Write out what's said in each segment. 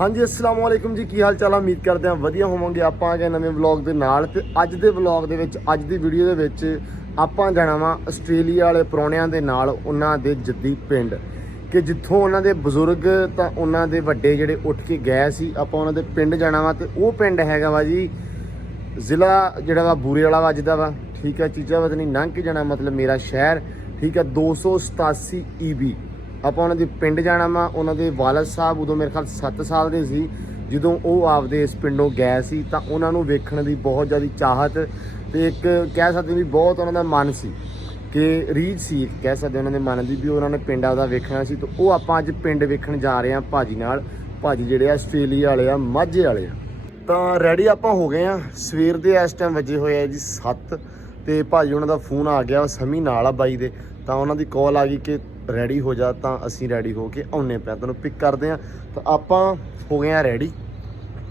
हाँ जी अस्सलाम वालेकुम जी, की हाल चाल है। उम्मीद करते हैं वधिया होवांगे। आप आ गए नਵੇਂ ਵਲੌਗ ਦੇ ਨਾਲ ਤੇ ਅੱਜ ਦੇ ਵਲੌਗ ਦੇ ਵਿੱਚ ਅੱਜ ਦੀ ਵੀਡੀਓ ਦੇ ਵਿੱਚ ਆਪਾਂ ਜਾਣਾ ਵਾ ਆਸਟ੍ਰੇਲੀਆ ਵਾਲੇ ਪ੍ਰਾਹੁਣਿਆਂ ਦੇ ਨਾਲ ਉਹਨਾਂ ਦੇ ਜੱਦੀ ਪਿੰਡ ਕਿ ਜਿੱਥੋਂ ਉਹਨਾਂ ਦੇ ਬਜ਼ੁਰਗ ਤਾਂ ਉਹਨਾਂ ਦੇ ਵੱਡੇ ਜਿਹੜੇ ਉੱਠ ਕੇ ਗਏ ਸੀ। ਆਪਾਂ ਉਹਨਾਂ ਦੇ ਪਿੰਡ ਜਾਣਾ ਵਾ ਤੇ ਉਹ ਪਿੰਡ ਹੈਗਾ ਵਾ ਜੀ ਜ਼ਿਲ੍ਹਾ ਜਿਹੜਾ ਵਾ ਬੂਰੇ ਵਾਲਾ ਵੱਜਦਾ ਵਾ, ਠੀਕ ਹੈ। ਚੀਜ਼ਾਂ ਵਤਨੀ ਲੰਘ ਕੇ ਜਾਣਾ ਮਤਲਬ ਮੇਰਾ ਸ਼ਹਿਰ, ਠੀਕ ਹੈ। 287 EB ਆਪਾਂ ਉਹਨਾਂ ਦੇ ਪਿੰਡ ਜਾਣਾ ਵਾ। ਉਹਨਾਂ ਦੇ ਵਾਲਦ ਸਾਹਿਬ ਉਦੋਂ ਮੇਰੇ ਖਿਆਲ 7 ਸਾਲ ਦੇ ਸੀ ਜਦੋਂ ਉਹ ਆਪਦੇ ਇਸ ਪਿੰਡੋਂ ਗਏ ਸੀ, ਤਾਂ ਉਹਨਾਂ ਨੂੰ ਵੇਖਣ ਦੀ ਬਹੁਤ ਜ਼ਿਆਦਾ ਚਾਹਤ ਤੇ ਇੱਕ ਕਹਿ ਸਕਦੇ ਵੀ ਬਹੁਤ ਉਹਨਾਂ ਦਾ ਮਨ ਸੀ ਕਿ ਰੀਝ ਸੀ, ਕਹਿ ਸਕਦੇ ਉਹਨਾਂ ਦੇ ਮਨ ਦੀ ਵੀ ਉਹਨਾਂ ਨੇ ਪਿੰਡ ਆਪਦਾ ਵੇਖਣਾ ਸੀ। ਤਾਂ ਉਹ ਆਪਾਂ ਅੱਜ ਪਿੰਡ ਵੇਖਣ ਜਾ ਰਹੇ ਹਾਂ ਭਾਜੀ ਨਾਲ। ਭਾਜੀ ਜਿਹੜੇ ਆ ਆਸਟ੍ਰੇਲੀਆ ਵਾਲੇ ਆ, ਮਾਝੇ ਵਾਲੇ ਆ। ਤਾਂ ਰੈਡੀ ਆਪਾਂ ਹੋ ਗਏ ਆ। ਸਵੇਰ ਦੇ ਇਸ ਟਾਈਮ ਵਜੇ ਹੋਏ ਆ ਜੀ 7 ਤੇ ਭਾਜੀ ਉਹਨਾਂ ਦਾ ਫੋਨ ਆ ਗਿਆ, ਸਮੀ ਨਾਲ ਆ ਬਾਈ ਦੇ। ਤਾਂ ਉਹਨਾਂ ਦੀ ਕਾਲ ਆ ਗਈ ਕਿ ਰੈਡੀ ਹੋ ਜਾ, ਤਾਂ ਅਸੀਂ ਰੈਡੀ ਹੋ ਕੇ ਆਉਨੇ ਪਿਆ, ਤੁਹਾਨੂੰ ਪਿਕ ਕਰਦੇ ਹਾਂ। ਤਾਂ ਆਪਾਂ ਹੋ ਗਏ ਆ ਰੈਡੀ,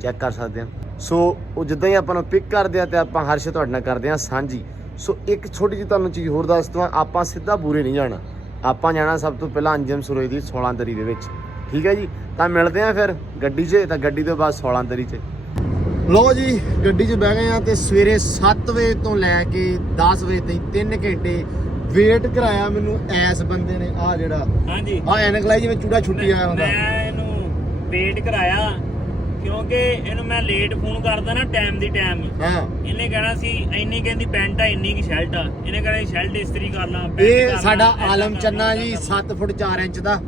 ਚੈੱਕ ਕਰ ਸਕਦੇ ਹਾਂ। ਸੋ ਉਹ ਜਿੱਦਾਂ ਹੀ ਆਪਾਂ ਨੂੰ ਪਿਕ ਕਰਦੇ ਆ ਤੇ ਆਪਾਂ ਹਰਸ਼ ਤੁਹਾਡੇ ਨਾਲ ਕਰਦੇ ਹਾਂ ਸਾਂਝੀ। ਸੋ ਇੱਕ ਛੋਟੀ ਜਿਹੀ ਤੁਹਾਨੂੰ ਚੀਜ਼ ਹੋਰ ਦੱਸ ਦਵਾਂ, ਆਪਾਂ ਸਿੱਧਾ ਬੂਰੇ ਨਹੀਂ ਜਾਣਾ, ਆਪਾਂ ਜਾਣਾ ਸਭ ਤੋਂ ਪਹਿਲਾਂ ਅੰਜਮ ਸਰੋਏ ਦੀ 16 ਦਰੀ ਦੇ ਵਿੱਚ, ਠੀਕ ਹੈ ਜੀ। ਤਾਂ ਮਿਲਦੇ ਆ ਫਿਰ ਗੱਡੀ 'ਚ, ਤਾਂ ਗੱਡੀ ਤੋਂ ਬਾਅਦ 16 ਦਰੀ 'ਚ। ਲਓ ਜੀ ਗੱਡੀ 'ਚ ਬਹਿ ਗਏ ਆ ਤੇ ਸਵੇਰੇ 7 ਵਜੇ ਤੋਂ ਲੈ ਕੇ 10 ਵਜੇ ਤਾਈਂ 3 ਘੰਟੇ ਵੇਟ ਕਰਾਇਆ ਮੈਨੂੰ ਐਸ ਬੰਦੇ ਨੇ। ਆ ਜਿਹੜਾ ਹਾਂਜੀ ਆ ਐਨਕ ਲਾਈ ਜਿਵੇਂ ਚੂੜਾ ਛੁੱਟੀ ਆਇਆ ਹੁੰਦਾ, ਮੈਂ ਇਹਨੂੰ ਵੇਟ ਕਰਾਇਆ ਕਿਉਂਕਿ ਇਹਨੂੰ ਮੈਂ ਲੇਟ ਫੋਨ ਕਰਦਾ ਨਾ ਟਾਈਮ ਦੀ ਟਾਈਮ। ਹਾਂ ਇਹਨੇ ਕਹਿਣਾ ਸੀ ਇੰਨੀ ਕਹਿੰਦੀ ਪੈਂਟ ਆ, ਇੰਨੀ ਕੀ ਸ਼ਰਟ ਆ, ਇਹਨੇ ਕਹਿਣਾ ਸ਼ਰਟ ਇਸਤਰੀ ਕਰ ਲਾ। ਇਹ ਸਾਡਾ ਆਲਮ ਚੰਨਾ ਜੀ 7 ਫੁੱਟ 4 ਇੰਚ ਦਾ।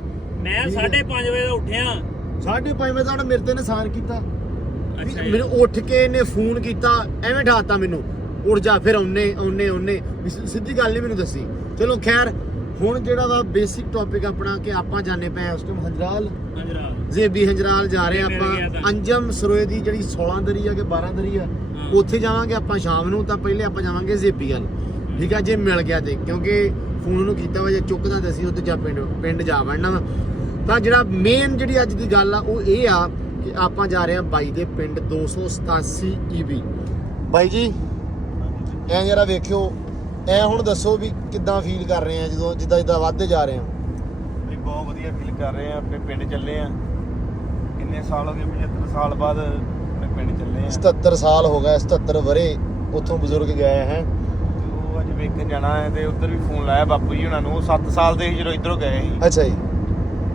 ਮੈਂ 5:30 ਵਜੇ ਉੱਠਿਆ, 5:30 ਵਜੇ ਦਾ ਮੇਰੇ ਤੇ ਨਿਸ਼ਾਨ ਕੀਤਾ। ਅੱਛਾ ਮੈਨੂੰ ਉੱਠ ਕੇ ਇਹਨੇ ਫੋਨ ਕੀਤਾ, ਐਵੇਂ ਢਾਤਾ ਮੈਨੂੰ, ਉੱਠ ਜਾ ਫਿਰ ਉਹਨੇ ਸਿੱਧੀ ਗੱਲ ਨਹੀਂ ਮੈਨੂੰ ਦੱਸੀ। ਚਲੋ ਖੈਰ ਹੁਣ ਜਿਹੜਾ ਵਾ ਬੇਸਿਕ ਟੌਪਿਕ ਆਪਣਾ ਕਿ ਆਪਾਂ ਜਾਣੇ ਪਏ ਉਸ ਟਾਈਮ ਹੰਜਰਾਲ ਜ਼ੇਬੀ ਹੰਜਰਾਲ ਜਾ ਰਹੇ ਆਪਾਂ। ਅੰਜਮ ਸਰੋਏ ਦੀ ਜਿਹੜੀ 16 ਦਰੀ ਆ ਕਿ 12 ਦਰੀ ਆ, ਉੱਥੇ ਜਾਵਾਂਗੇ ਆਪਾਂ ਸ਼ਾਮ ਨੂੰ। ਤਾਂ ਪਹਿਲੇ ਆਪਾਂ ਜਾਵਾਂਗੇ ਜ਼ੇਬੀ ਵੱਲ, ਠੀਕ ਆ, ਜੇ ਮਿਲ ਗਿਆ ਤੇ, ਕਿਉਂਕਿ ਫੋਨ ਨੂੰ ਕੀਤਾ ਵਾ ਜੇ ਚੁੱਕਦਾ ਤਾਂ ਅਸੀਂ ਉੱਥੇ ਜਾ ਪਿੰਡ ਜਾ ਵੜਨਾ ਵਾ। ਤਾਂ ਜਿਹੜਾ ਮੇਨ ਜਿਹੜੀ ਅੱਜ ਦੀ ਗੱਲ ਆ ਉਹ ਇਹ ਆ ਕਿ ਆਪਾਂ ਜਾ ਰਹੇ ਹਾਂ ਬਾਈ ਦੇ ਪਿੰਡ 287 EB। ਬਾਈ ਜੀ ਐ ਜਰਾ ਵੇਖਿਓ, ਐ ਹੁਣ ਦੱਸੋ ਵੀ ਕਿੱਦਾਂ ਫੀਲ ਕਰ ਰਹੇ ਆ ਜਦੋਂ ਜਿੱਦਾਂ ਵੱਧਦੇ ਜਾ ਰਹੇ ਆ? ਵੀ ਬਹੁਤ ਵਧੀਆ ਫੀਲ ਕਰ ਰਹੇ ਆ। ਆਪਣੇ ਪਿੰਡ ਚੱਲੇ ਆ, ਕਿੰਨੇ ਸਾਲ ਹੋ ਗਏ, 75 ਸਾਲ ਬਾਅਦ ਆਪਣੇ ਪਿੰਡ ਚੱਲੇ ਆ। 77 ਸਾਲ ਹੋ ਗਏ, 77 ਵਰੇ ਉੱਥੋਂ ਬਜ਼ੁਰਗ ਗਏ ਹੈ। ਉਹ ਅੱਜ ਵੇਖਣ ਜਾਣਾ ਹੈ ਤੇ ਉੱਧਰ ਵੀ ਫੋਨ ਲਾਇਆ ਬਾਪੂ ਜੀ ਉਹਨਾਂ ਨੂੰ। ਉਹ 7 ਸਾਲ ਦੇ ਸੀ ਜਦੋਂ ਇੱਧਰੋਂ ਗਏ ਸੀ। ਅੱਛਾ ਜੀ।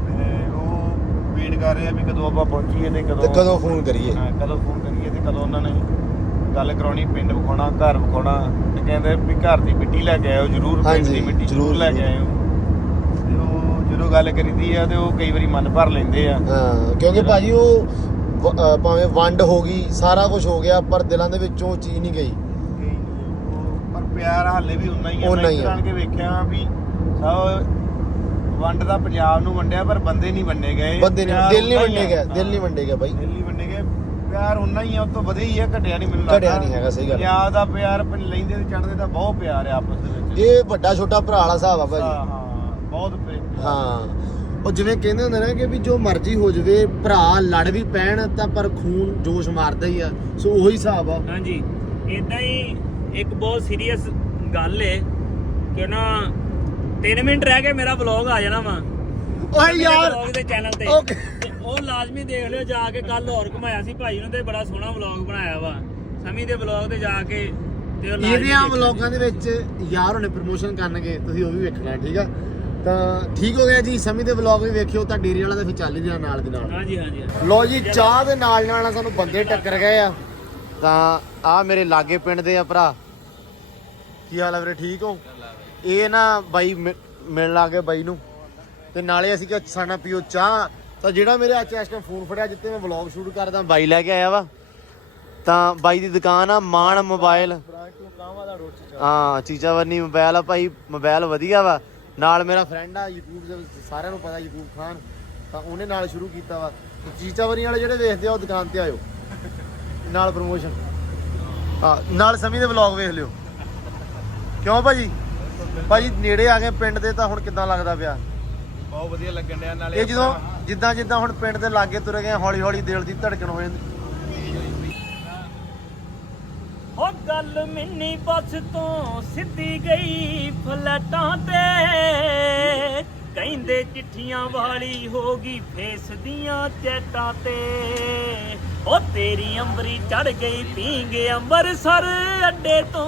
ਤੇ ਉਹ ਵੇਟ ਕਰ ਰਹੇ ਆ ਵੀ ਕਦੋਂ ਆਪਾਂ ਪਹੁੰਚੀਏ ਤੇ ਕਦੋਂ ਫੋਨ ਕਰੀਏ। ਹਾਂ ਕਦੋਂ ਫੋਨ ਕਰੀਏ ਤੇ ਕਦੋਂ ਉਹਨਾਂ ਨੇ ਗੱਲ ਕਰਾਉਣੀ, ਪਿੰਡ ਵਿਖਾਉਣਾ, ਘਰ ਵਿਖਾਉਣਾ। ਤੇ ਕਹਿੰਦੇ ਵੀ ਘਰ ਦੀ ਮਿੱਟੀ ਲੈ ਕੇ ਆਇਓ ਜ਼ਰੂਰ, ਪਿੰਡ ਦੀ ਮਿੱਟੀ ਜ਼ਰੂਰ ਲੈ ਕੇ ਆਇਓ। ਤੇ ਉਹ ਜਦੋਂ ਗੱਲ ਕਰੀਦੀ ਆ ਤੇ ਉਹ ਕਈ ਵਾਰੀ ਮਨ ਭਰ ਲੈਂਦੇ ਆ। ਹਾਂ ਕਿਉਂਕਿ ਭਾਜੀ ਉਹ ਭਾਵੇਂ ਵੰਡ ਹੋ ਗਈ, ਸਾਰਾ ਕੁਝ ਹੋ ਗਿਆ, ਪਰ ਦਿਲਾਂ ਦੇ ਵਿੱਚੋਂ ਉਹ ਚੀਜ਼ ਨਹੀਂ ਗਈ। ਪਰ ਪਿਆਰ ਹਾਲੇ ਵੀ ਉਨਾ ਹੀ ਆ। ਉਨਾ ਹੀ ਆ। ਮੈਂ ਕੇ ਵੇਖਿਆ ਵੀ ਸਭ ਵੰਡ ਦਾ ਪੰਜਾਬ ਨੂੰ ਵੰਡਿਆ ਪਰ ਬੰਦੇ ਨਹੀਂ ਵੰਡੇ ਗਏ, ਬੰਦੇ ਨਹੀਂ, ਦਿਲ ਨਹੀਂ ਵੰਡੇ ਗਏ, ਦਿਲ ਨਹੀਂ ਵੰਡੇ ਗਏ ਬਾਈ। ਦਿਲ ਨਹੀਂ ਵੰਡੇ ਗਏ, ਪਿਆਰ ਉਨਾ ਹੀ ਆ, ਉਹ ਤੋਂ ਵਧੇ ਹੀ ਆ, ਘਟਿਆ ਨਹੀਂ। ਮੈਨੂੰ ਲੱਗਦਾ ਘਟਿਆ ਨਹੀਂ ਹੈਗਾ, ਸਹੀ ਗੱਲ। ਪੰਜਾਬ ਦਾ ਪਿਆਰ ਲੈਂਦੇ ਤੇ ਚੜ੍ਹਦੇ ਦਾ ਬਹੁਤ ਪਿਆਰ ਆ ਆਪਸ ਦੇ ਵਿੱਚ। ਇਹ ਵੱਡਾ ਛੋਟਾ ਭਰਾ ਵਾਲਾ ਹਿਸਾਬ ਆ ਭਾਜੀ। ਹਾਂ ਬਹੁਤ ਹਾਂ ਉਹ ਜਿਵੇਂ ਕਹਿੰਦੇ ਹੁੰਦੇ ਨੇ ਕਿ ਵੀ ਜੋ ਮਰਜ਼ੀ ਹੋ ਜਾਵੇ, ਭਰਾ ਲੜ ਵੀ ਪੈਣ ਤਾਂ ਪਰ ਖੂਨ ਜੋਸ਼ ਮਾਰਦਾ ਹੀ ਆ। ਸੋ ਉਹੀ ਹਿਸਾਬ ਆ। ਹਾਂਜੀ ਇਦਾਂ ਹੀ ਇੱਕ ਬਹੁਤ ਸੀਰੀਅਸ ਗੱਲ ਏ ਕਿ ਨਾ 3 ਮਿੰਟ ਰਹਿ ਕੇ ਮੇਰਾ ਵਲੌਗ ਆ ਜਾਣਾ ਵਾ ਓਏ ਯਾਰ ਵਲੌਗ ਦੇ ਚੈਨਲ ਤੇ। ਓਕੇ ਉਹ ਲਾਜ਼ਮੀ ਦੇਖ ਲਿਓ ਜਾ ਕੇ। ਕੱਲ ਹੋਰ ਘੁਮਾਇਆ ਸੀ ਭਾਈ ਨੂੰ ਤੇ ਬੜਾ ਸੋਹਣਾ ਵਲੌਗ ਬਣਾਇਆ ਵਾ ਸਮੀ ਦੇ ਵਲੌਗ ਤੇ ਜਾ ਕੇ। ਤੇ ਉਹ ਇਹਦੀਆਂ ਵਲੌਗਾਂ ਦੇ ਵਿੱਚ ਯਾਰ ਉਹਨੇ ਪ੍ਰਮੋਸ਼ਨ ਕਰਨਗੇ, ਤੁਸੀਂ ਉਹ ਵੀ ਵੇਖਣਾ, ਠੀਕ ਆ। ਤਾਂ ਠੀਕ ਹੋ ਗਿਆ ਜੀ, ਸਮੀ ਦੇ ਵਲੌਗ ਵੀ ਵੇਖਿਓ। ਤਾਂ ਡੇਰੀ ਵਾਲਾ ਤਾਂ ਫਿਰ ਚੱਲ ਹੀ ਜਾਣਾ ਨਾਲ ਦੇ ਨਾਲ। ਹਾਂਜੀ ਲੋ ਜੀ ਚਾਹ ਦੇ ਨਾਲ ਨਾਲ ਸਾਨੂੰ ਬੰਦੇ ਟੱਕਰ ਗਏ ਆ। ਤਾਂ ਆ ਮੇਰੇ ਲਾਗੇ ਪਿੰਡ ਦੇ ਆ ਭਰਾ। ਕੀ ਹਾਲ ਆ ਵੀਰੇ, ਠੀਕ ਹੋ? ਇਹ ਨਾ ਬਾਈ ਮਿਲਣ ਲੱਗੇ ਬਾਈ ਨੂੰ, ਤੇ ਨਾਲੇ ਅਸੀਂ ਕਿਹਾ ਸਾਡਾ ਪੀਓ ਚਾਹ। ਤਾਂ ਜਿਹੜਾ ਮੇਰੇ ਅੱਜ ਇਸ ਟਾਈਮ ਫੋਨ ਫੜਿਆ ਜਿੱਤੇ ਮੈਂ ਵਲੌਗ ਸ਼ੂਟ ਕਰਦਾ, ਬਾਈ ਲੈ ਕੇ ਆਇਆ ਵਾ। ਤਾਂ ਬਾਈ ਦੀ ਦੁਕਾਨ ਆ ਮਾਨ ਮੋਬਾਈਲ। ਹਾਂ ਚੀਚਾਵਰਨੀ ਮੋਬਾਈਲ ਆ ਭਾਈ, ਮੋਬਾਈਲ ਵਧੀਆ ਵਾ। ਨਾਲ ਮੇਰਾ ਫਰੈਂਡ ਆ YouTube ਦੇ, ਸਾਰਿਆਂ ਨੂੰ ਪਤਾ YouTube ਖਾਨ, ਤਾਂ ਉਹਨੇ ਨਾਲ ਸ਼ੁਰੂ ਕੀਤਾ ਵਾ। ਚੀਚਾਵਰਨੀ ਵਾਲੇ ਜਿਹੜੇ ਵੇਖਦੇ ਆ ਉਹ ਦੁਕਾਨ ਤੇ ਆਇਓ, ਨਾਲ ਪ੍ਰਮੋਸ਼ਨ। ਹਾਂ ਨਾਲ ਸਮੀ ਦੇ ਵਲੌਗ ਵੇਖ ਲਿਓ। ਕਿਉਂ ਭਾਜੀ? ਭਾਜੀ ਨੇੜੇ ਆ ਗਏ ਪਿੰਡ ਦੇ, ਤਾਂ ਹੁਣ ਕਿੱਦਾਂ ਲੱਗਦਾ ਪਿਆ? ਬਹੁਤ ਵਧੀਆ ਲੱਗਣ ਡਿਆ। ਨਾਲੇ ਇਹ ਜਦੋਂ ਜਿੱਦਾਂ ਹੁਣ ਪਿੰਡ ਦੇ ਲਾਗੇ ਤੁਰ ਗਏ, ਹੌਲੀ ਹੌਲੀ ਦਿਲ ਦੀ ਧੜਕਣ ਹੋ ਜਾਂਦੀ। ਹੋ ਗੱਲ ਮਿੰਨੀ ਬੱਸ ਤੋਂ ਸਿੱਧੀ ਗਈ ਫਲੈਟਾਂ ਤੇ ਕਹਿੰਦੇ ਚਿੱਠੀਆਂ ਵਾਲੀ ਹੋ ਗਈ ਫੇਸ ਦੀਆਂ ਚੈਟਾਂ ਤੇ ਉਹ ਤੇਰੀ ਅੰਬਰੀ ਚੜ ਗਈ ਪੀਂਗ ਅੰਮ੍ਰਿਤਸਰ ਅੱਡੇ ਤੋਂ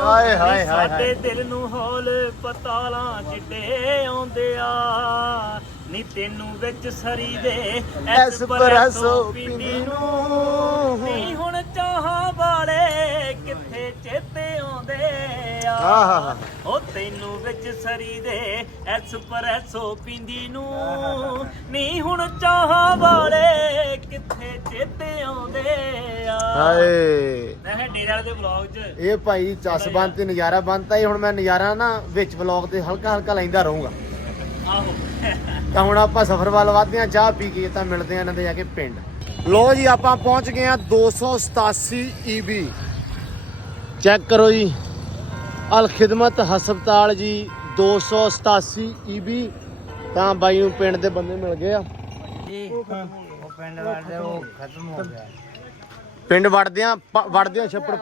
ਹਾਏ ਹਾਏ ਹਾਏ ਸਾਡੇ ਦਿਲ ਨੂੰ ਹੌਲ ਪਤਾਲਾਂ ਚਿੱਟੇ ਆਉਂਦੇ ਆ ਨੀ ਤੈਨੂੰ ਵਿੱਚ ਸਰੀ ਦੇ ਐਸਪ੍ਰੈਸੋ ਪੀਂਦੀ ਨੂੰ ਨੀ ਹੁਣ ਚਾਹਾਂ ਵਾਲੇ ਕਿੱਥੇ ਚੇਤੇ ਆਉਂਦੇ ਆ ਆਹਾ ਉਹ ਤੈਨੂੰ ਵਿੱਚ ਸਰੀ ਦੇ ਐਸਪ੍ਰੈਸੋ ਪੀਂਦੀ ਨੂੰ ਨੀ ਹੁਣ ਚਾਹਾਂ ਵਾਲੇ ਕਿੱਥੇ ਚੇਤੇ ਆਉਂਦੇ ਆ ਹਾਏ ਮੈਂ ਕਿਹਾ ਡੇਰੇ ਵਾਲੇ ਦੇ ਵਲੌਗ 'ਚ ਇਹ ਭਾਈ ਚਸਬੰਦ ਤੇ ਨਜ਼ਾਰਾ ਬੰਦਤਾ ਹੀ ਹੁਣ ਮੈਂ ਨਜ਼ਾਰਾ ਨਾ ਵਿੱਚ ਵਲੌਗ ਤੇ ਹਲਕਾ ਹਲਕਾ ਲੈਂਦਾ ਰਹੂੰਗਾ ਆਹੋ ਤਾਂ ਹੁਣ ਆਪਾਂ ਸਫ਼ਰ ਵੱਲ ਵਧਦੇ ਹਾਂ ਚਾਹ ਪੀ ਕੇ ਤਾਂ ਮਿਲਦੇ ਹਾਂ ਇਹਨਾਂ ਦੇ ਜਾ ਕੇ ਪਿੰਡ ਲੋ ਜੀ ਆਪਾਂ ਪਹੁੰਚ ਗਏ ਹਾਂ 287 EB ਚੈੱਕ ਕਰੋ ਜੀ ਅਲ ਖਿਦਮਤ ਹਸਪਤਾਲ ਜੀ 287 EB ਤਾਂ ਬਾਈ ਨੂੰ ਪਿੰਡ ਦੇ ਬੰਦੇ ਮਿਲ ਗਏ ਆ ਉਹ ਪਿੰਡ ਵਾਲੇ ਉਹ ਖਤਮ ਹੋ ਗਿਆ ਪਿੰਡ ਵੜਦਿਆਂ ਛੱਪੜ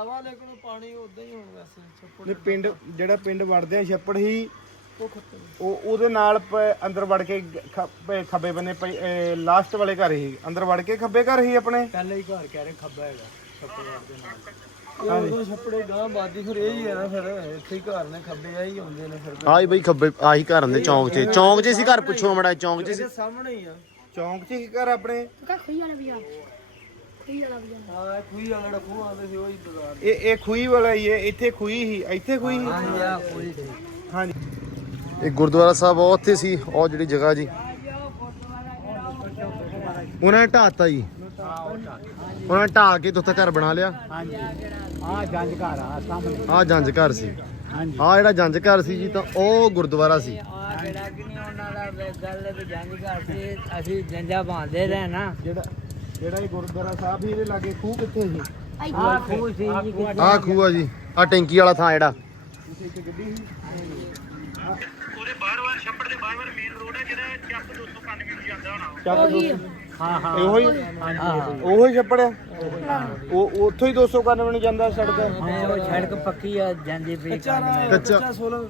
ਪਾਣੀ ਉਦਾਂ ਹੀ ਹੁਣ ਵੈਸੇ ਨੇ ਪਿੰਡ ਜਿਹੜਾ ਪਿੰਡ ਵੜਦੇ ਆ ਛੱਪੜ ਹੀ ਉਹ ਉਹਦੇ ਨਾਲ ਅੰਦਰ ਵੜ ਕੇ ਖੱਬੇ ਬੰਨੇ ਲਾਸਟ ਵਾਲੇ ਘਰ ਹੀ ਅੰਦਰ ਵੜ ਕੇ ਖੱਬੇ ਘਰ ਹੀ ਆਪਣੇ ਪਹਿਲੇ ਹੀ ਘਰ ਕਹਿ ਰਹੇ ਖੱਬਾ ਹੈਗਾ ਛੱਪੜ ਦੇ ਨਾਲ ਉਹ ਛੱਪੜੇ ਗਾਂ ਬਾਦੀ ਫਿਰ ਇਹ ਹੀ ਹੈ ਨਾ ਫਿਰ ਇੱਥੇ ਹੀ ਘਰ ਨੇ ਖੱਬੇ ਆ ਹੀ ਆਉਂਦੇ ਨੇ ਫਿਰ ਆਹੀ ਬਈ ਖੱਬੇ ਆਹੀ ਘਰ ਹੁੰਦੇ ਚੌਂਕ 'ਚ ਸੀ ਘਰ ਪੁੱਛੋ ਮੜਾ ਚੌਂਕ 'ਚ ਸੀ ਸਾਹਮਣੇ ਹੀ ਆ ਚੌਂਕ 'ਚ ਹੀ ਘਰ ਆਪਣੇ ਹਾਂ ਖੂਹੀ ਵਾਲਾ ਖੂਹ ਆਉਂਦੇ ਸੀ ਉਹ ਹੀ ਦੁਕਾਨ ਇਹ ਖੂਹੀ ਵਾਲਾ ਹੀ ਹੈ ਇੱਥੇ ਖੂਹੀ ਹੀ ਇੱਥੇ ਖੂਹੀ ਹੀ ਹਾਂਜੀ ਆ ਖੂਹੀ ਸੀ ਹਾਂਜੀ ਇਹ ਗੁਰਦੁਆਰਾ ਸਾਹਿਬ ਉਹ ਉੱਥੇ ਸੀ ਉਹ ਜਿਹੜੀ ਜਗ੍ਹਾ ਜੀ ਉਹਨਾਂ ਨੇ ਢਾਤਾ ਜੀ ਉਹਨਾਂ ਨੇ ਢਾ ਕੇ ਤੇ ਉੱਥੇ ਘਰ ਬਣਾ ਲਿਆ ਹਾਂਜੀ ਆ ਜੰਜ ਘਰ ਆ ਸਾਹਮਣੇ ਆਹ ਜੰਜ ਘਰ ਸੀ ਹਾਂਜੀ ਆਹ ਜਿਹੜਾ ਜੰਜ ਘਰ ਸੀ ਜੀ ਤਾਂ ਉਹ ਗੁਰਦੁਆਰਾ ਸੀ ਆ ਜਿਹੜਾ ਕਿ ਨਹੀਂ ਉਹਨਾਂ ਦਾ ਗੱਲ ਤੇ ਜੰਜ ਘਰ ਸੀ ਅਸੀਂ ਜੰਜਾ ਬਾਂਧਦੇ ਰਹੇ ਨਾ ਜਿਹੜਾ ਇਹ ਗੁਰਦੁਆਰਾ ਸਾਹਿਬ ਹੀ ਇਹਦੇ ਲਾਗੇ ਖੂਹ ਕਿੱਥੇ ਸੀ ਆ ਖੂਹ ਸੀ ਜੀ ਆਹ ਖੂਹ ਆ ਜੀ ਆਹ ਟੈਂਕੀ ਵਾਲਾ ਥਾਂ ਜਿਹੜਾ ਉਹਦੇ ਬਾਹਰ ਛੱਪੜ ਦੇ ਬਾਹਰ ਮੇਨ ਰੋਡ ਹੈ ਜਿਹੜਾ ਚੱਕ 291 ਨੂੰ ਜਾਂਦਾ ਹੋਣਾ ਚੱਕ ਹਾਂ ਹਾਂ ਇਹੋ ਹੀ ਉਹੋ ਹੀ ਛੱਪੜ ਆ ਉਹ ਉੱਥੋਂ ਹੀ 291 ਨੂੰ ਜਾਂਦਾ ਸੜਕ ਉਹ ਸੜਕ ਪੱਕੀ ਆ ਜਾਂਦੀ ਪਈ ਕੱਚਾ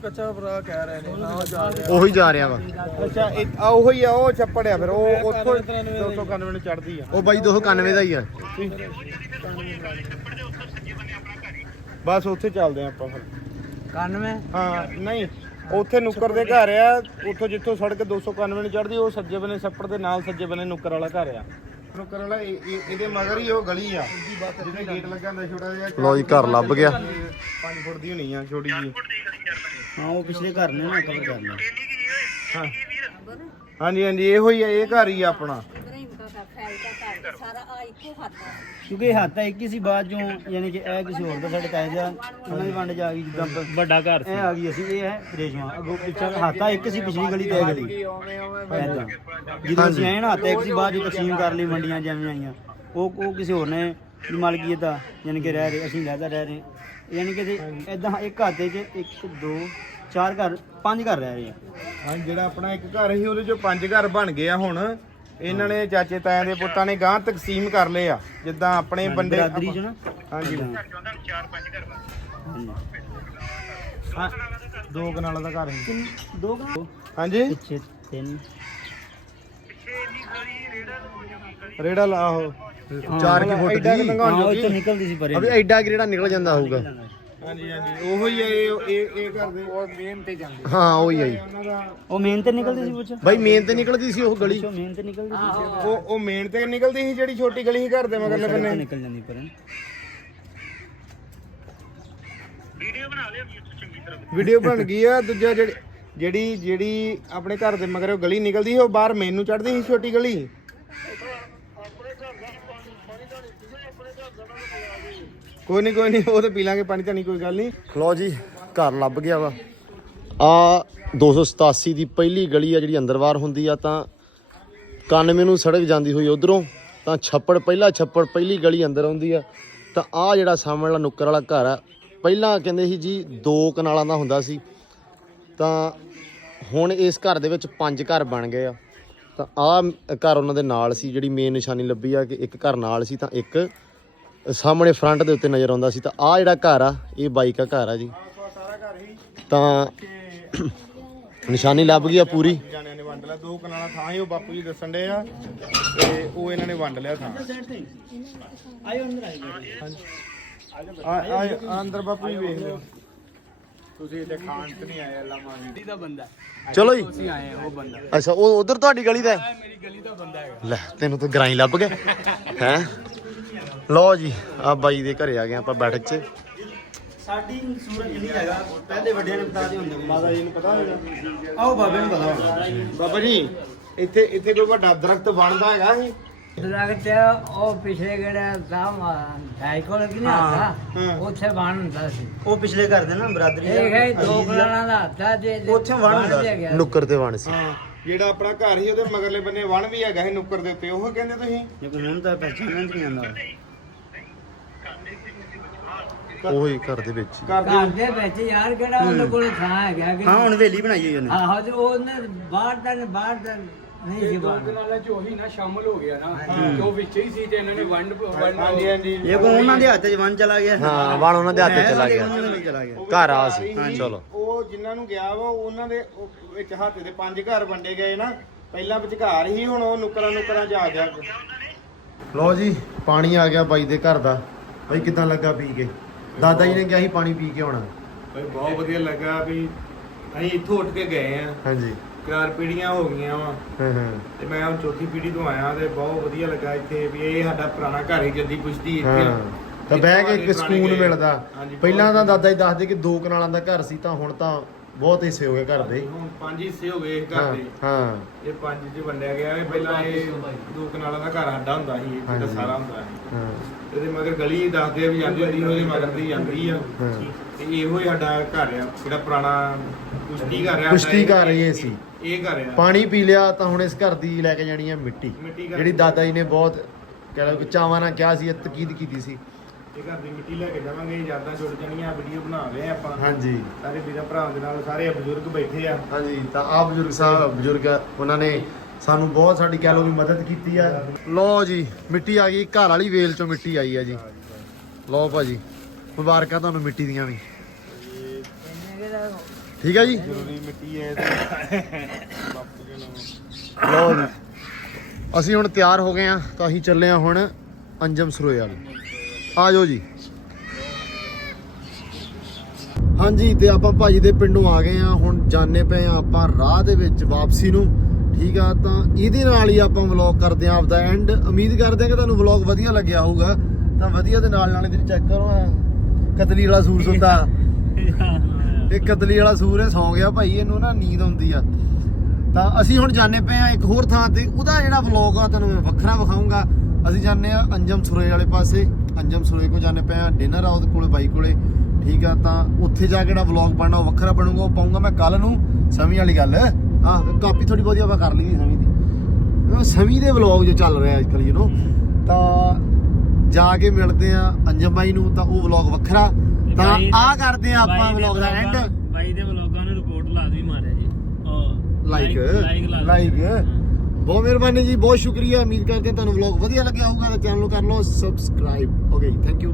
ਕੱਚਾ ਭਰਾ ਕਹਿ ਰਹੇ ਨੇ ਨਾ ਜਾ ਉਹੀ ਜਾ ਰਿਹਾ ਵਾ ਅੱਛਾ ਉਹੋ ਹੀ ਆ ਉਹ ਛੱਪੜ ਆ ਫਿਰ ਉਹ ਉੱਥੋਂ 291 ਨੂੰ ਚੜਦੀ ਆ ਉਹ ਬਾਈ 291 ਦਾ ਹੀ ਆ ਬਸ ਉੱਥੇ ਚੱਲਦੇ ਆ ਆਪਾਂ ਫਿਰ 91 ਹਾਂ ਨਹੀਂ ਉੱਥੇ ਨੁੱਕਰ ਦੇ ਘਰ ਆ ਉੱਥੋਂ ਜਿੱਥੋਂ ਸੜਕ 291 ਨੂੰ ਚੜਦੀ ਉਹ ਸੱਜੇ ਬੰਨੇ ਛੱਪੜ ਦੇ ਨਾਲ ਸੱਜੇ ਬੰਨੇ ਨੁੱਕਰ ਵਾਲਾ ਘਰ ਆ ਨੁੱਕਰ ਵਾਲਾ ਇਹਦੇ ਮਗਰ ਹੀ ਉਹ ਗਲੀ ਆ ਜਿਹਨੇ ਗੇਟ ਲੱਗਾ ਹੁੰਦਾ ਛੋਟਾ ਜਿਹਾ ਲੋ ਜੀ ਘਰ ਲੱਭ ਗਿਆ 5 ਫੁੱਟ ਦੀ ਹੋਣੀ ਆ ਛੋਟੀ ਜੀ ਹਾਂ ਉਹ ਪਿਛਲੇ ਘਰ ਨੇ ਨਾ ਕਵਰ ਕਰਨਾ ਹਾਂਜੀ ਹਾਂਜੀ ਇਹੋ ਹੀ ਆ ਇਹ ਘਰ ਹੀ ਆ ਆਪਣਾ ਕਿਉਂਕਿ ਹੱਥ ਇੱਕ ਹੀ ਸੀ ਬਾਅਦ ਚੋਂ ਯਾਨੀ ਕਿ ਇਹ ਕਿਸੇ ਹੋਰ ਦਾ ਸਾਡੇ ਤਾਏ ਦਾ ਉਹਨਾਂ ਦੀ ਵੰਡ ਜਾ ਗਈ ਜਿੱਦਾਂ ਵੱਡਾ ਘਰ ਇਹ ਆ ਗਈ ਅਸੀਂ ਇਹ ਹੈ ਰੇਸ਼ਮਾ ਅੱਗੋਂ ਪਿੱਛੇ ਹੱਥਾ ਇੱਕ ਸੀ ਪਿਛਲੀ ਗਲੀ ਤੇ ਇਹ ਗਲੀ ਏਦਾਂ ਜਦੋਂ ਅਸੀਂ ਆਏ ਨਾ ਹੱਥਾ ਇੱਕ ਸੀ ਬਾਅਦ ਚੋਂ ਤਕਸੀਮ ਕਰ ਲਈ ਮੰਡੀਆਂ ਜਿਵੇਂ ਆਈਆਂ ਉਹ ਕਿਸੇ ਹੋਰ ਨੇ ਮਾਲਕੀਅਤ ਦਾ ਯਾਨੀ ਕਿ ਰਹਿ ਰਹੇ ਅਸੀਂ ਲਹਿਦਾ ਰਹਿ ਰਹੇ ਯਾਨੀ ਕਿ ਇਦਾਂ ਇੱਕ ਹੱਥੇ 'ਚ 1 2 4 ਘਰ 5 ਘਰ ਰਹਿ ਰਹੇ ਆ ਹਾਂ ਜਿਹੜਾ ਆਪਣਾ ਇੱਕ ਘਰ ਸੀ ਉਹਦੇ ਚੋਂ 5 ਘਰ ਬਣ ਗਏ ਆ ਹੁਣ ਇਹਨਾਂ ਨੇ ਚਾਚੇ ਤਾਇਆਂ ਦੇ ਪੁੱਤਾਂ ਨੇ ਗਾਂ ਤਕਸੀਮ ਕਰ ਲਏ ਆ ਜਿੱਦਾਂ ਆਪਣੇ ਬੰਦੇ ਬਰਾਦਰੀ 'ਚ ਨਾ ਹਾਂਜੀ ਹਾਂ 2 ਕਨਾਲਾਂ ਦਾ ਘਰ ਸੀ 2 ਹਾਂਜੀ ਪਿੱਛੇ 3 ਰੇੜਾ ਲਾਹੋ 4 ਫੁੱਟ ਐਡਾ ਦੀ ਲੰਘਾਉਣ ਉਹ ਜੋਗੀ ਇੱਥੋਂ ਨਿਕਲਦੀ ਸੀ ਪਰੇ ਅਬੇ ਐਡਾ ਕਿਹੜਾ ਨਿਕਲ ਜਾਂਦਾ ਹੋਊਗਾ ਹਾਂਜੀ ਹਾਂਜੀ ਉਹੋ ਹੀ ਆ ਇਹ ਘਰ ਦੇ ਉਹ ਮੇਨ ਤੇ ਜਾਂਦੇ ਹਾਂ ਉਹੀ ਆ ਜੀ ਉਹਨਾਂ ਦਾ ਉਹ ਮੇਨ ਤੇ ਨਿਕਲਦੀ ਸੀ ਪੁੱਛ ਬਾਈ ਮੇਨ ਤੇ ਨਿਕਲਦੀ ਸੀ ਉਹ ਗਲੀ ਪਿੱਛੋਂ ਮੇਨ ਤੇ ਨਿਕਲਦੀ ਸੀ ਉਹ ਮੇਨ ਤੇ ਨਿਕਲਦੀ ਸੀ ਜਿਹੜੀ ਛੋਟੀ ਗਲੀ ਸੀ ਘਰ ਦੇ ਮਗਰਲੇ ਸੜਕ ਤੋਂ ਬੰਨੇ ਨਿਕਲ ਜਾਂਦੀ ਪਰੇ ਵੀਡੀਓ ਬਣ ਗਈ ਆ ਦੂਜਾ ਜਿਹੜੀ ਆਪਣੇ ਘਰ ਦੇ ਮਗਰ ਉਹ ਗਲੀ ਨਿਕਲਦੀ ਸੀ ਉਹ ਬਾਹਰ ਮੇਨ ਨੂੰ ਚੜਦੀ ਸੀ ਛੋਟੀ ਗਲੀ ਕੋਈ ਨਹੀਂ ਉਹ ਤਾਂ ਪੀ ਲਾਂਗੇ ਪਾਣੀ ਤਾਂ ਨਹੀਂ ਕੋਈ ਗੱਲ ਨਹੀਂ ਲੋ ਜੀ ਘਰ ਲੱਭ ਗਿਆ ਵਾ ਆ 287 ਦੀ ਪਹਿਲੀ ਗਲੀ ਆ ਜਿਹੜੀ ਅੰਦਰ ਬਾਹਰ ਹੁੰਦੀ ਆ ਤਾਂ 91 ਨੂੰ ਸੜਕ ਜਾਂਦੀ ਹੋਈ ਉਧਰੋਂ ਤਾਂ ਪਹਿਲਾ ਛੱਪੜ ਪਹਿਲੀ ਗਲੀ ਅੰਦਰ ਆਉਂਦੀ ਆ ਤਾਂ ਆ ਜਿਹੜਾ ਸਾਹਮਣੇ ਵਾਲਾ ਨੁੱਕਰ ਵਾਲਾ ਘਰ ਆ ਪਹਿਲਾਂ ਕਹਿੰਦੇ ਸੀ ਜੀ 2 ਕਨਾਲਾਂ ਦਾ ਹੁੰਦਾ ਸੀ ਤਾਂ ਹੁਣ ਇਸ ਘਰ ਦੇ ਵਿੱਚ 5 ਘਰ ਬਣ ਗਏ ਆ ਤਾਂ ਆ ਘਰ ਉਹਨਾਂ ਦੇ ਨਾਲ ਸੀ ਜਿਹੜੀ ਮੇਨ ਨਿਸ਼ਾਨੀ ਲੱਭੀ ਆ ਕਿ ਇੱਕ ਘਰ ਨਾਲ ਸੀ ਤਾਂ ਇੱਕ ਸਾਹਮਣੇ ਫਰੰਟ ਦੇ ਉੱਤੇ ਨਜ਼ਰ ਆਉਂਦਾ ਸੀ ਤਾਂ ਆ ਜਿਹੜਾ ਘਰ ਆ ਇਹ ਬਾਈ ਦਾ ਘਰ ਆ ਜੀ ਤਾਂ ਨਿਸ਼ਾਨੀ ਲੱਭ ਗਈ ਆ ਪੂਰੀ। ਜਾਣਿਆਂ ਨੇ ਵੰਡ ਲਿਆ 2 ਕਨਾਲਾਂ ਥਾਂ ਹੀ ਉਹ ਬਾਪੂ ਜੀ ਦੱਸਣ ਦੇ ਆ ਤੇ ਉਹ ਇਹਨਾਂ ਨੇ ਵੰਡ ਲਿਆ ਥਾਂ। ਆਇਓ ਅੰਦਰ ਆਇਓ ਆ ਅੰਦਰ ਬਾਪੂ ਜੀ ਵੇਖ ਲਿਓ ਤੁਸੀਂ ਇੱਥੇ ਖਾਣ ਤੇ ਨਹੀਂ ਆਏ ਅੱਲਾ ਮਾਂ ਦਾ ਬੰਦਾ ਚਲੋ ਜੀ ਅਸੀਂ ਆਏ ਉਹ ਬੰਦਾ ਅੱਛਾ ਉਹ ਉਧਰ ਤੁਹਾਡੀ ਗਲੀ ਦਾ ਹੈ? ਮੇਰੀ ਗਲੀ ਦਾ ਬੰਦਾ ਹੈਗਾ। ਲੈ ਤੈਨੂੰ ਤਾਂ ਗਰਾਈ ਲੱਭ ਗਏ ਹੈ। ਲਓ ਜੀ ਆ ਬਾਈ ਦੇ ਘਰੇ ਆ ਗਏ ਆਪਾਂ ਬੈਠਕ 'ਚ। ਸਾਡੀ ਸੂਰਤ ਨਹੀਂ ਹੈਗਾ ਪਹਿਲੇ ਵੱਡਿਆਂ ਨੇ ਬਤਾ ਦੇ ਹੁੰਦੇ ਮਾਤਾ ਜੀ ਨੂੰ ਪਤਾ ਹੋਵੇਗਾ। ਆਓ ਬਾਬੇ ਨੂੰ ਪਤਾ ਹੋਣਾ। ਬਾਬਾ ਜੀ ਇੱਥੇ ਕੋਈ ਵੱਡਾ ਦਰਖਤ ਬਣਦਾ ਹੈਗਾ ਸੀ? ਦਰਖਤ ਉਹ ਪਿਛਲੇ ਕਿਹੜਾ ਦਾਮ ਸਾਈਕਲ ਕਿ ਨਹੀਂ ਆਤਾ ਉੱਥੇ ਬਣ ਹੁੰਦਾ ਸੀ। ਉਹ ਪਿਛਲੇ ਘਰ ਦੇ ਨਾ ਬਰਾਦਰੀ ਇਹ ਹੈ 2 ਕਰਾਣਾ ਦਾ ਹੱਥਾ ਦੇ ਉੱਥੇ ਬਣ ਹੁੰਦਾ ਗਿਆ। ਨੁੱਕਰ ਤੇ ਵਣ ਸੀ। ਹਾਂ ਜਿਹੜਾ ਆਪਣਾ ਘਰ ਸੀ ਉਹਦੇ ਮਗਰਲੇ ਬੰਨੇ ਵਣ ਵੀ ਹੈਗਾ ਸੀ ਨੁੱਕਰ ਦੇ ਉੱਤੇ, ਉਹ ਕਹਿੰਦੇ ਤੁਸੀਂ? ਜੇ ਕੋਈ ਹੁਣ ਤਾਂ ਪਹਿਚਾਨਣ ਚ ਨਹੀਂ ਆਉਂਦਾ। ਉਹੀ ਘਰ ਦੇ ਵਿੱਚ ਹੀ। ਘਰ ਘਰ ਦੇ ਦੇ ਵਿੱਚ ਯਾਰ ਕਿਹੜਾ ਉਹਨਾਂ ਕੋਲ ਥਾਂ ਹੈਗਾ ਕਿ ਹਾਂ ਹੁਣ ਹਵੇਲੀ ਬਣਾਈ ਹੋਈ ਉਹਨੇ। ਆਹੋ ਤੇ ਉਹਨੇ ਬਾਹਰ ਦਾ ਨਹੀਂ ਸੀ ਬਾਹਰ। ਨਾਲੇ ਚ ਉਹੀ ਨਾ ਸ਼ਾਮਲ ਹੋ ਗਿਆ ਨਾ ਜੋ ਵਿੱਚ ਹੀ ਸੀ ਤੇ ਇਹਨਾਂ ਨੇ ਵੰਡ ਹਾਂਜੀ ਹਾਂਜੀ ਇਹ ਕੋ ਉਹਨਾਂ ਦੇ ਹੱਥ 'ਚ ਵਨ ਚਲਾ ਗਿਆ। ਹਾਂ ਵਣ ਉਹਨਾਂ ਦੇ ਹੱਥ 'ਚ ਚਲਾ ਗਿਆ। ਉਹਨਾਂ ਦੇ ਵਿੱਚ ਚਲਾ ਗਿਆ। ਘਰ ਆ ਸੀ ਚਲੋ। ਉਹ ਜਿਨ੍ਹਾਂ ਨੂੰ ਗਿਆ ਵਾ ਉਹਨਾਂ ਦੇ ਵਿੱਚ ਹੱਥ ਦੇ 5 ਘਰ ਵੰਡੇ ਗਏ ਨਾ। ਪਹਿਲਾਂ ਵਿਚਕਾਰ ਹੀ, ਹੁਣ ਉਹ ਨੁੱਕਰਾਂ 'ਚ ਆ ਗਿਆ। ਲਓ ਜੀ ਪਾਣੀ ਆ ਗਿਆ ਬਾਈ ਦੇ ਘਰ ਦਾ। ਬਾਈ ਕਿਦਾਂ ਲੱਗਾ ਪੀ ਕੇ? ਦਾਦਾ ਜੀ ਨੇ ਕਿਹਾ ਸੀ ਪਾਣੀ ਪੀ ਕੇ ਆਉਣਾ। ਬਈ ਬਹੁਤ ਵਧੀਆ ਲੱਗਾ ਵੀ ਅਸੀਂ ਇੱਥੋਂ ਉੱਠ ਕੇ ਗਏ ਆ। ਹਾਂਜੀ 4 ਪੀੜ੍ਹੀਆਂ ਹੋ ਗਈਆਂ ਵਾ ਹਾਂ ਤੇ ਮੈਂ ਹੁਣ ਚੌਥੀ ਪੀੜ੍ਹੀ ਤੋਂ ਆਇਆ ਤੇ ਬਹੁਤ ਵਧੀਆ ਲੱਗਾ ਇੱਥੇ ਵੀ ਇਹ ਸਾਡਾ ਪੁਰਾਣਾ ਘਰ ਹੀ ਜੱਦੀ ਪੁਸ਼ਤੀ ਇੱਥੇ ਹਾਂ ਤਾਂ ਬਹਿ ਕੇ ਇੱਕ ਸਕੂਨ ਮਿਲਦਾ। ਹਾਂਜੀ, ਪਹਿਲਾਂ ਤਾਂ ਦਾਦਾ ਜੀ ਦੱਸਦੇ ਕਿ 2 ਕਨਾਲਾਂ ਦਾ ਘਰ ਸੀ, ਤਾਂ ਹੁਣ ਤਾਂ ਬਹੁਤ ਹਿੱਸੇ ਹੋ ਗਏ ਘਰ ਦੇ। ਹੁਣ 5 ਹਿੱਸੇ ਹੋ ਗਏ ਇਸ ਘਰ ਹਾਂ ਦੇ। ਹਾਂ ਇਹ 5 ਚ ਵੰਡਿਆ ਗਿਆ ਇਹ ਪਹਿਲਾਂ ਇਹ 2 ਕਨਾਲਾਂ ਦਾ ਘਰ ਸਾਡਾ ਹੁੰਦਾ ਸੀ, ਇੱਥੇ ਦਾ ਹਾਂਜੀ। ਸਾਰਾ ਹੁੰਦਾ ਸੀ। ਹਾਂ ਇਹਦੇ ਮਗਰ ਗਲੀ ਦੱਸਦੇ ਆ ਵੀ ਜਾਂਦੀ ਹੁੰਦੀ ਉਹਦੇ ਮਗਰ ਦੀ ਜਾਂਦੀ ਆ ਹਾਂ ਤੇ ਇਹੋ ਹੀ ਸਾਡਾ ਘਰ ਆ ਜਿਹੜਾ ਪੁਰਾਣਾ ਕੁਸ਼ਤੀ ਘਰ ਆ। ਕੁਸ਼ਤੀ ਘਰ ਇਹ ਸੀ। ਇਹ ਘਰ ਆ। ਪਾਣੀ ਪੀ ਲਿਆ ਤਾਂ ਹੁਣ ਇਸ ਘਰ ਦੀ ਲੈ ਕੇ ਜਾਣੀ ਹੈ ਮਿੱਟੀ, ਮਿੱਟੀ ਘਰ ਜਿਹੜੀ ਦਾਦਾ ਜੀ ਨੇ ਬਹੁਤ ਕਹਿ ਲਓ ਕਿ ਚਾਵਾਂ ਨਾਲ ਕਿਹਾ ਸੀ, ਤਕੀਦ ਕੀਤੀ ਸੀ। ਇਹ ਘਰ ਦੀ ਮਿੱਟੀ ਲੈ ਕੇ ਜਾਵਾਂਗੇ, ਯਾਦਾਂ ਜੁੜ ਜਾਣੀਆਂ। ਵੀਡੀਓ ਬਣਾ ਰਹੇ ਆ ਆਪਾਂ ਹਾਂਜੀ ਸਾਰੇ ਵੀਰਾਂ ਭਰਾਵਾਂ ਦੇ ਨਾਲ, ਸਾਰੇ ਬਜ਼ੁਰਗ ਬੈਠੇ ਆ। ਹਾਂਜੀ ਤਾਂ ਆਹ ਬਜ਼ੁਰਗ ਸਾਹਿਬ ਬਜ਼ੁਰਗ ਉਹਨਾਂ ਨੇ ਸਾਨੂੰ ਬਹੁਤ ਸਾਡੀ ਕਹਿ ਲਓ ਵੀ ਮਦਦ ਕੀਤੀ ਆ। ਲਓ ਜੀ ਮਿੱਟੀ ਆ ਗਈ, ਘਰ ਵਾਲੀ ਵੇਲ ਚੋਂ ਮਿੱਟੀ ਆਈ ਆ ਜੀ। ਲਓ ਭਾਜੀ ਮੁਬਾਰਕਾਂ ਤੁਹਾਨੂੰ ਮਿੱਟੀ ਦੀਆਂ ਵੀ। ਠੀਕ ਆ ਜੀ। ਜ਼ਰੂਰੀ ਮਿੱਟੀ ਹੈ ਬਾਪੂ ਜੀ ਨੂੰ। ਲਓ ਜੀ ਅਸੀਂ ਹੁਣ ਤਿਆਰ ਹੋ ਗਏ ਆ, ਤਾਂ ਅਸੀਂ ਚੱਲੇ ਆ ਹੁਣ ਅੰਜਮ ਸਰੋਏ ਵਾਲ। ਆ ਜਾਓ ਜੀ। ਹਾਂਜੀ ਤੇ ਆਪਾਂ ਭਾਜੀ ਦੇ ਪਿੰਡੋਂ ਆ ਗਏ ਆ, ਹੁਣ ਜਾਣੇ ਪਏ ਆ ਆਪਾਂ ਰਾਹ ਦੇ ਵਿੱਚ ਵਾਪਸੀ ਨੂੰ। ਠੀਕ ਆ ਤਾਂ ਇਹਦੇ ਨਾਲ ਹੀ ਆਪਾਂ ਵਲੌਗ ਕਰਦੇ ਆ ਆਪਦਾ ਐਂਡ। ਉਮੀਦ ਕਰਦੇ ਆ ਕਿ ਤੁਹਾਨੂੰ ਵਲੌਗ ਵਧੀਆ ਲੱਗਿਆ ਹੋਊਗਾ। ਤਾਂ ਵਧੀਆ ਦੇ ਨਾਲ ਇਧਰ ਚੈੱਕ ਕਰੋ, ਕਤਲੀ ਵਾਲਾ ਸੂਰ ਸੁੱਤਾ। ਇਹ ਕਤਲੀ ਵਾਲਾ ਸੂਰ ਹੈ, ਸੌਂ ਗਿਆ ਭਾਈ, ਇਹਨੂੰ ਨਾ ਨੀਂਦ ਆਉਂਦੀ ਆ। ਤਾਂ ਅਸੀਂ ਹੁਣ ਜਾਣੇ ਪਏ ਆ ਇੱਕ ਹੋਰ ਥਾਂ ਤੇ, ਉਹਦਾ ਜਿਹੜਾ ਵਲੌਗ ਆ ਤੁਹਾਨੂੰ ਮੈਂ ਵੱਖਰਾ ਵਿਖਾਊਂਗਾ। ਅਸੀਂ ਜਾਣੇ ਆ ਅੰਜਮ ਸਰੋਏ ਵਾਲੇ ਪਾਸੇ। ਅੰਜਮ ਸਰੋਏ ਕੋ ਜਾਣੇ ਪਏ ਆ, ਡਿਨਰ ਆ ਉਹਦੇ ਕੋਲੇ ਬਾਈ ਕੋਲੇ। ਠੀਕ ਆ ਤਾਂ ਉੱਥੇ ਜਾ ਕੇ ਜਿਹੜਾ ਵਲੌਗ ਬਣਨਾ ਉਹ ਵੱਖਰਾ ਬਣੂਗਾ, ਉਹ ਪਾਊਂਗਾ ਮੈਂ ਕੱਲ ਨੂੰ। ਸਮੀ ਵਾਲੀ ਗੱਲ ਕਾਪੀ ਥੋੜੀ ਬਹੁਤੀ ਆਪਾਂ ਕਰ ਲਈਏ ਸਮੀ ਦੀ। ਸਮੀ ਦੇ ਵਲੌਗ ਜੋ ਚੱਲ ਰਿਹਾ ਅੱਜ ਕੱਲ੍ਹ ਯੂ ਨੋ, ਤਾਂ ਜਾ ਕੇ ਮਿਲਦੇ ਆ ਅੰਜਮ ਬਾਈ ਨੂੰ, ਤਾਂ ਉਹ ਵਲੌਗ ਵੱਖਰਾ। ਤਾਂ ਆ ਕਰਦੇ ਆ ਆਪਾਂ ਵਲੌਗ ਦਾ ਐਂਡ। ਬਾਈ ਦੇ ਵਲੌਗਾਂ ਨੂੰ ਰਿਪੋਰਟ ਲਾ ਵੀ ਮਾਰਿਆ ਜੀ। ਲਾਈਕ ਬਹੁਤ ਮਿਹਰਬਾਨੀ ਜੀ, ਬਹੁਤ ਸ਼ੁਕਰੀਆ। ਉਮੀਦ ਕਰਦੇ ਹਾਂ ਤੁਹਾਨੂੰ ਵਲੌਗ ਵਧੀਆ ਲੱਗਿਆ ਹੋਊਗਾ। ਤਾਂ ਚੈਨਲ ਨੂੰ ਕਰ ਲਓ ਸਬਸਕ੍ਰਾਈਬ। Okay thank you.